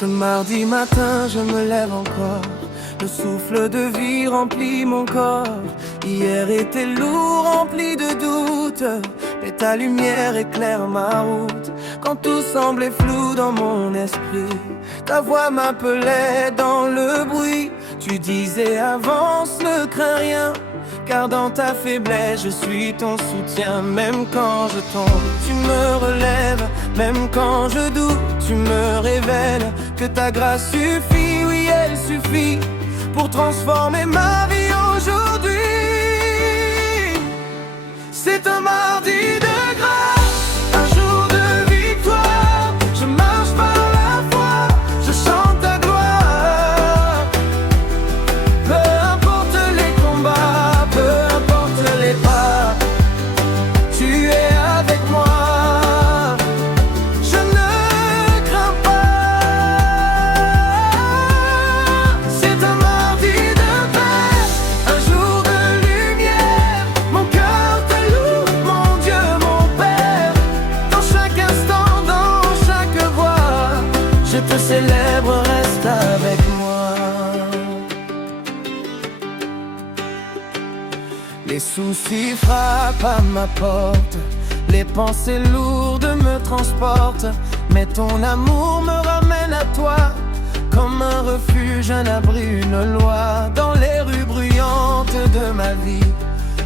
Ce mardi matin, je me lève encore. Le souffle de vie remplit mon corps. Hier était lourd, rempli de doutes, mais ta lumière éclaire ma route. Quand tout semblait flou dans mon esprit, ta voix m'appelait dans le bruit. Tu disais avance, ne crains rien, car dans ta faiblesse je suis ton soutien. Même quand je tombe, tu me relèves. Même quand je doute, tu me révèles que ta grâce suffit, oui elle suffit pour transformer ma vie aujourd'hui. C'est un mardi de grâce, un jour de victoire. Je marche par la foi, je chante ta gloire. Peu importe les combats, peu importe les pas, tu es avec moi. Je ne crains pas. C'est un mardi de paix, un jour de lumière. Mon cœur te loue, mon Dieu, mon Père. Dans chaque instant, dans chaque voix, je te célèbre, reste avec moi. Les soucis frappent à ma porte, les pensées lourdes me transportent, mais ton amour me ramène à toi, comme un refuge, un abri, une loi. Dans les rues bruyantes de ma vie,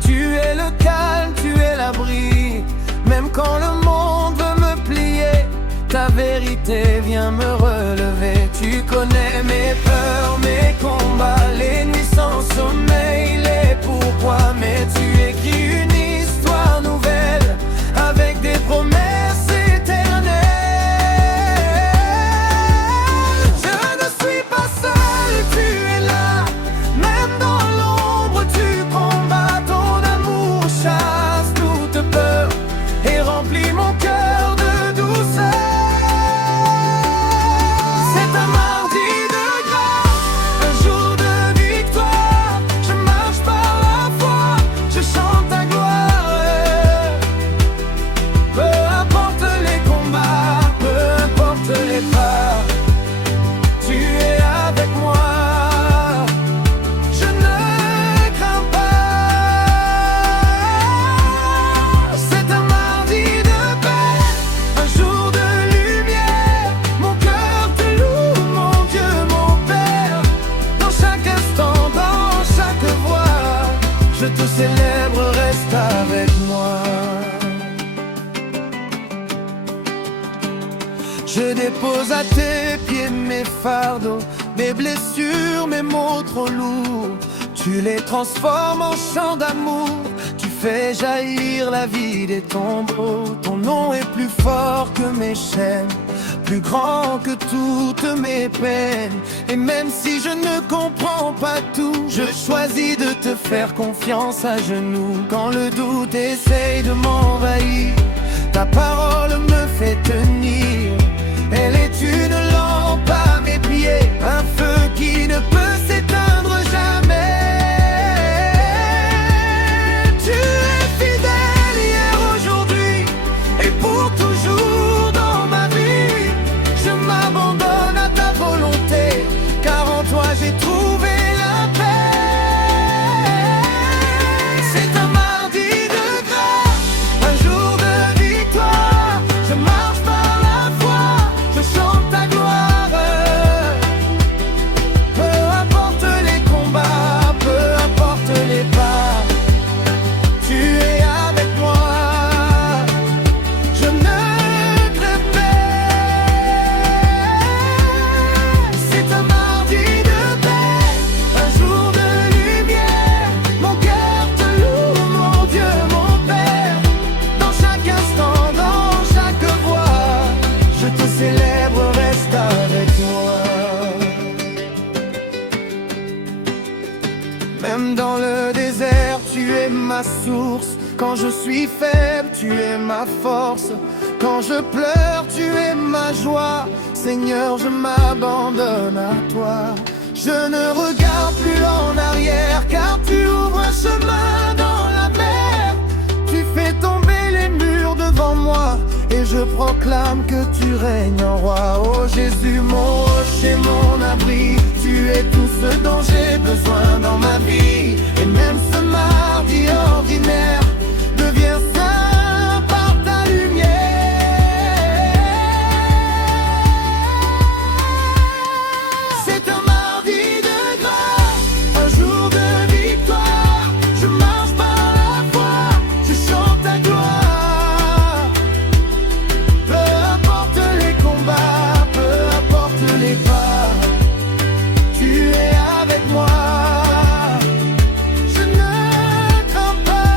tu es le calme, tu es l'abri. Même quand le monde veut me plier, ta vérité vient me relever. Tu connais mes peurs, mes combats, les nuits sans sommeil, les pourquoi. Mais tu écris une histoire nouvelle avec des promesses éternelles. Je ne suis pas seul, tu es là. Même dans l'ombre tu combats, ton amour chasse toute peur et remplit mon cœur de douceur. C'est un mardi de grâce, un jour de victoire. Je marche par la foi, je chante ta gloire. Peu importe les combats, peu importe les pas, tu es avec moi. Je ne crains pas. C'est un mardi de paix, un jour de lumière. Mon cœur te loue, mon Dieu, mon Père. Dans chaque instant, dans chaque voix, je te célèbre, reste avec moi. Je dépose à tes pieds mes fardeaux, mes blessures, mes mots trop lourds. Tu les transformes en chants d'amour. Tu fais jaillir la vie des tombeaux. Ton nom est plus fort que mes chaînes, plus grand que toutes mes peines. Et même si je ne comprends pas tout, je choisis de te faire confiance à genoux. Quand le doute essaye de m'envahir, ta parole me fait tenir. Elle est une lampe à mes pieds, un feu qui ne peut s'éteindre jamais. Tu es fidèle hier, aujourd'hui et pour toujours dans ma vie. Je m'abandonne à ta volonté, car en toi j'ai trouvé la paix. C'est un mardi de grâce, un jour de victoire. Je marche par la foi, je chante ta gloire. Peu importe les combats, peu importe les pas, tu es avec moi. Je ne crains pas. C'est un mardi de paix, un jour de lumière. Mon cœur te loue, mon Dieu, mon Père. Dans chaque instant, dans chaque voix, je te célèbre, reste avec moi. Même dans le désert, tu es ma source. Quand je suis faible, tu es ma force. Quand je pleure, tu es ma joie. Seigneur, je m'abandonne à toi. Je ne regarde plus en arrière, car tu ouvres un chemin dans la mer. Tu fais tomber les murs devant moi et je proclame proclame que tu règnes en roi. Oh Jésus, mon rocher, mon abri, tu es tout ce dont j'ai besoin dans ma vie. Et même ce mardi ordinaire devient saint par ta lumière. C'est un mardi de grâce, un jour de victoire. Je marche par la foi, je chante ta gloire. Peu importe les combats, peu importe les pas, tu es avec moi. Je ne crains pas.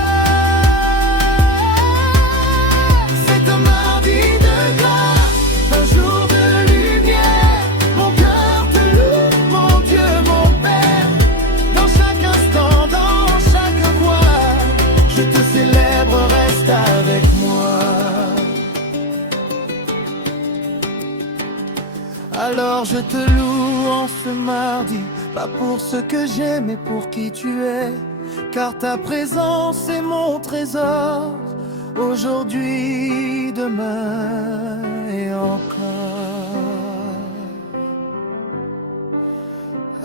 C'est un mardi de grâce, un jour de lumière. Mon cœur te loue, mon Dieu, mon Père. Dans chaque instant, dans chaque voix, je te célèbre, reste avec moi. Alors je te loue en ce mardi, pas pour ce que j'aime, mais pour qui tu es. Car ta présence est mon trésor, aujourd'hui, demain et encore.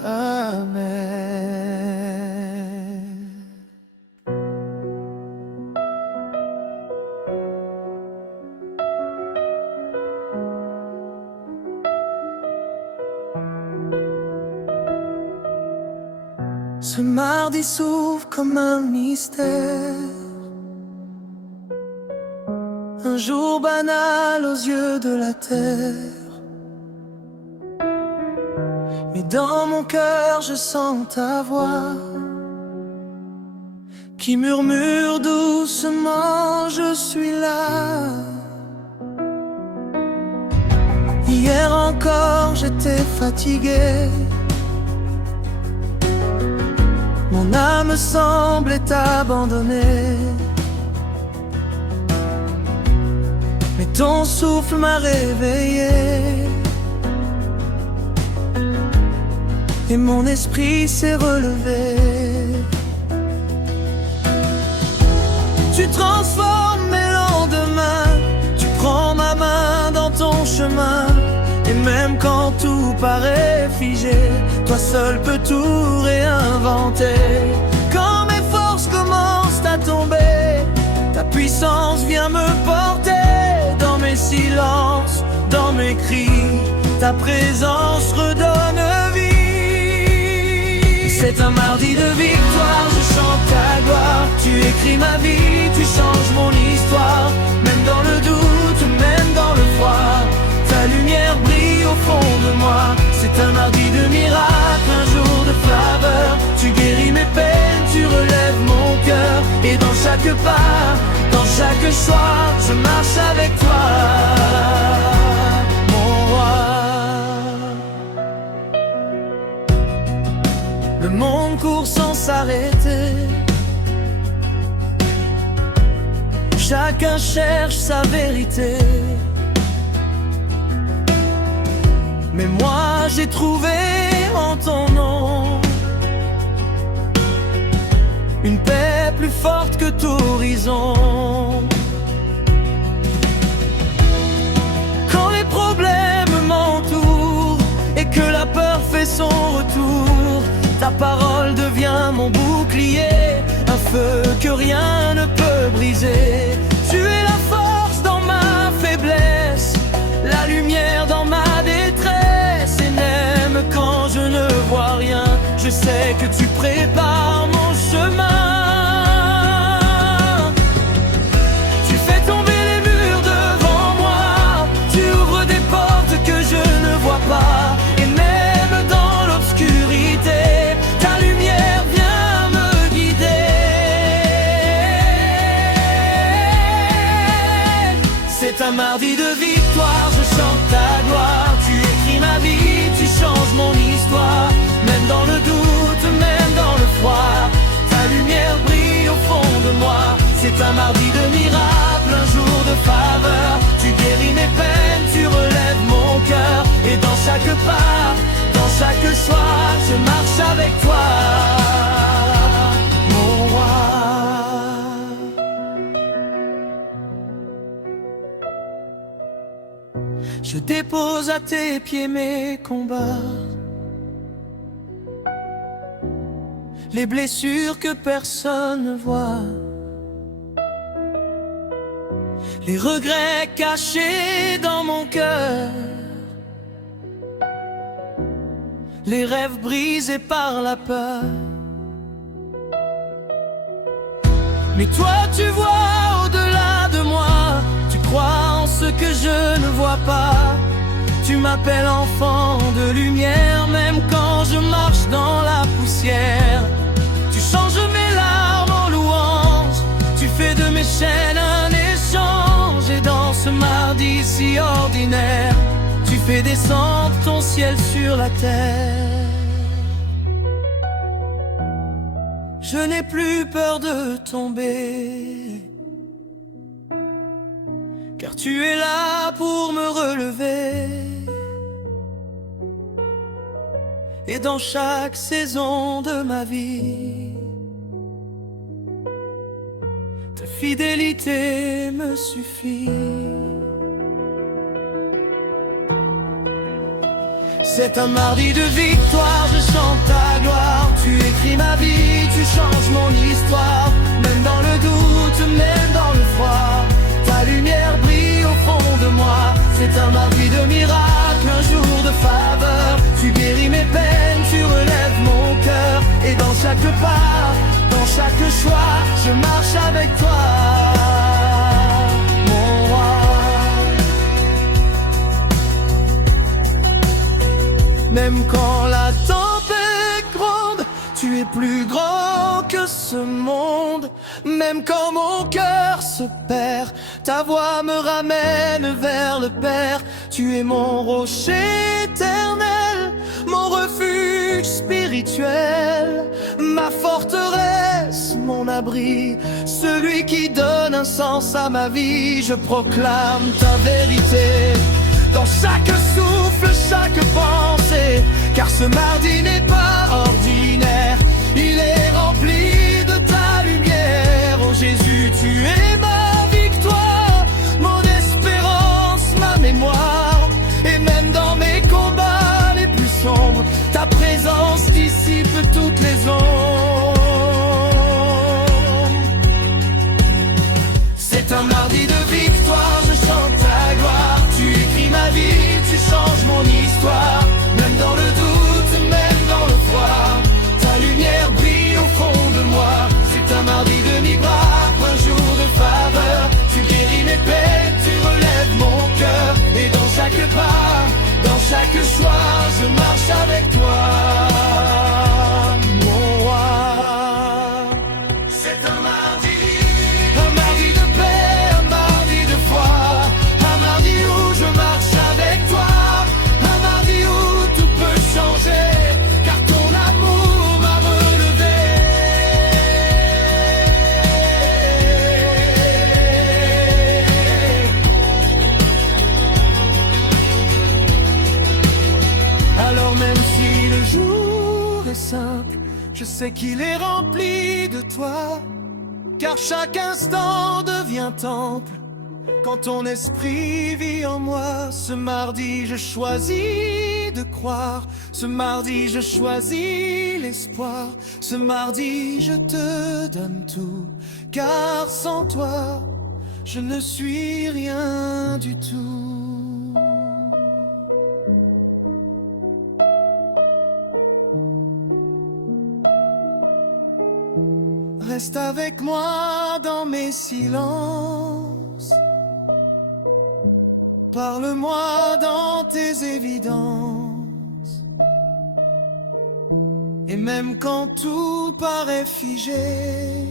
Amen. Ce mardi s'ouvre comme un mystère, un jour banal aux yeux de la terre. Mais dans mon cœur je sens ta voix qui murmure doucement, je suis là. Hier encore j'étais fatigué, mon âme semblait abandonnée, mais ton souffle m'a réveillé et mon esprit s'est relevé. Tu transformes mes lendemains, tu prends ma main dans ton chemin. Et même quand tout paraît figé, toi seul peux tout réinventer. Quand mes forces commencent à tomber, ta puissance vient me porter. Dans mes silences, dans mes cris, ta présence redonne vie. C'est un mardi de victoire, je chante ta gloire. Tu écris ma vie, tu changes mon histoire. Même dans le doute, même dans le froid, ta lumière brille au fond de moi. C'est un mardi de miracle, un jour de faveur. Tu guéris mes peines, tu relèves mon cœur. Et dans chaque pas, dans chaque choix, je marche avec toi, mon roi. Le monde court sans s'arrêter, chacun cherche sa vérité. Mais moi j'ai trouvé en ton nom une paix plus forte que tout horizon. Quand les problèmes m'entourent et que la peur fait son retour, ta parole devient mon bouclier, un feu que rien ne peut briser. Tu es la force dans ma faiblesse, la lumière dans ma détresse. Et même quand je ne vois rien, je sais que tu prépares mon chemin. Tu fais tomber les murs devant moi, tu ouvres des portes que je ne vois pas. Et même dans l'obscurité, ta lumière vient me guider. C'est un mardi de victoire, je chante ta gloire. Tu écris ma vie, tu changes mon histoire. Même dans le doute, même dans le froid, ta lumière brille au fond de moi. C'est un mardi de miracle, un jour de faveur. Tu guéris mes peines, tu relèves mon cœur. Et dans chaque pas, dans chaque choix, je marche avec toi, mon roi. dépose à tes pieds mes combats, les blessures que personne ne voit, les regrets cachés dans mon cœur, les rêves brisés par la peur. Mais toi tu vois au-delà de moi, tu crois en ce que je ne vois pas. Tu m'appelles enfant de lumière, même quand je marche dans la poussière. Tu changes mes larmes en louanges, tu fais de mes chaînes un échange. Et dans ce mardi si ordinaire, tu fais descendre ton ciel sur la terre. Je n'ai plus peur de tomber, car tu es là pour me relever. Et dans chaque saison de ma vie, ta fidélité me suffit. C'est un mardi de victoire, je chante ta gloire. Tu écris ma vie, tu changes mon histoire. Même dans le doute, même dans le froid, ta lumière brille au fond de moi. C'est un mardi de miracle, un jour de faveur. Tu guéris mes peines, tu relèves mon cœur. Et dans chaque pas, dans chaque choix, je marche avec toi, mon roi. Même quand la tempête gronde, tu es plus grand que ce monde. Même quand mon cœur se perd, ta voix me ramène vers le Père. Tu es mon rocher éternel, mon refuge spirituel, ma forteresse, mon abri, celui qui donne un sens à ma vie. Je proclame ta vérité dans chaque souffle, chaque pensée, car ce mardi n'est pas ordinaire, il est rempli de ta lumière. Oh Jésus, tu es ma victoire, mon espérance, ma mémoire. Et même dans mes combats les plus sombres, ta présence dissipe toutes les ombres. C'est un mardi de victoire, je chante ta gloire. Tu écris ma vie, tu changes mon histoire. Même dans le doute, même dans le froid, ta lumière brille au fond de moi. C'est un mardi de miracle, un jour de faveur. Tu guéris mes peines, tu relèves mon cœur. Et dans chaque pas, dans chaque choix, je marche avec toi, mon roi. C'est un mardi de paix, un mardi de foi, un mardi où je marche avec toi, un mardi où tout peut changer, car ton amour m'a relevé. Alors même si le jour est simple, je sais qu'il est rempli de toi, car chaque instant devient temple quand ton esprit vit en moi. Ce mardi je choisis de croire, ce mardi je choisis l'espoir, ce mardi je te donne tout, car sans toi je ne suis rien du tout. Reste avec moi dans mes silences, parle-moi dans tes évidences. Et même quand tout paraît figé,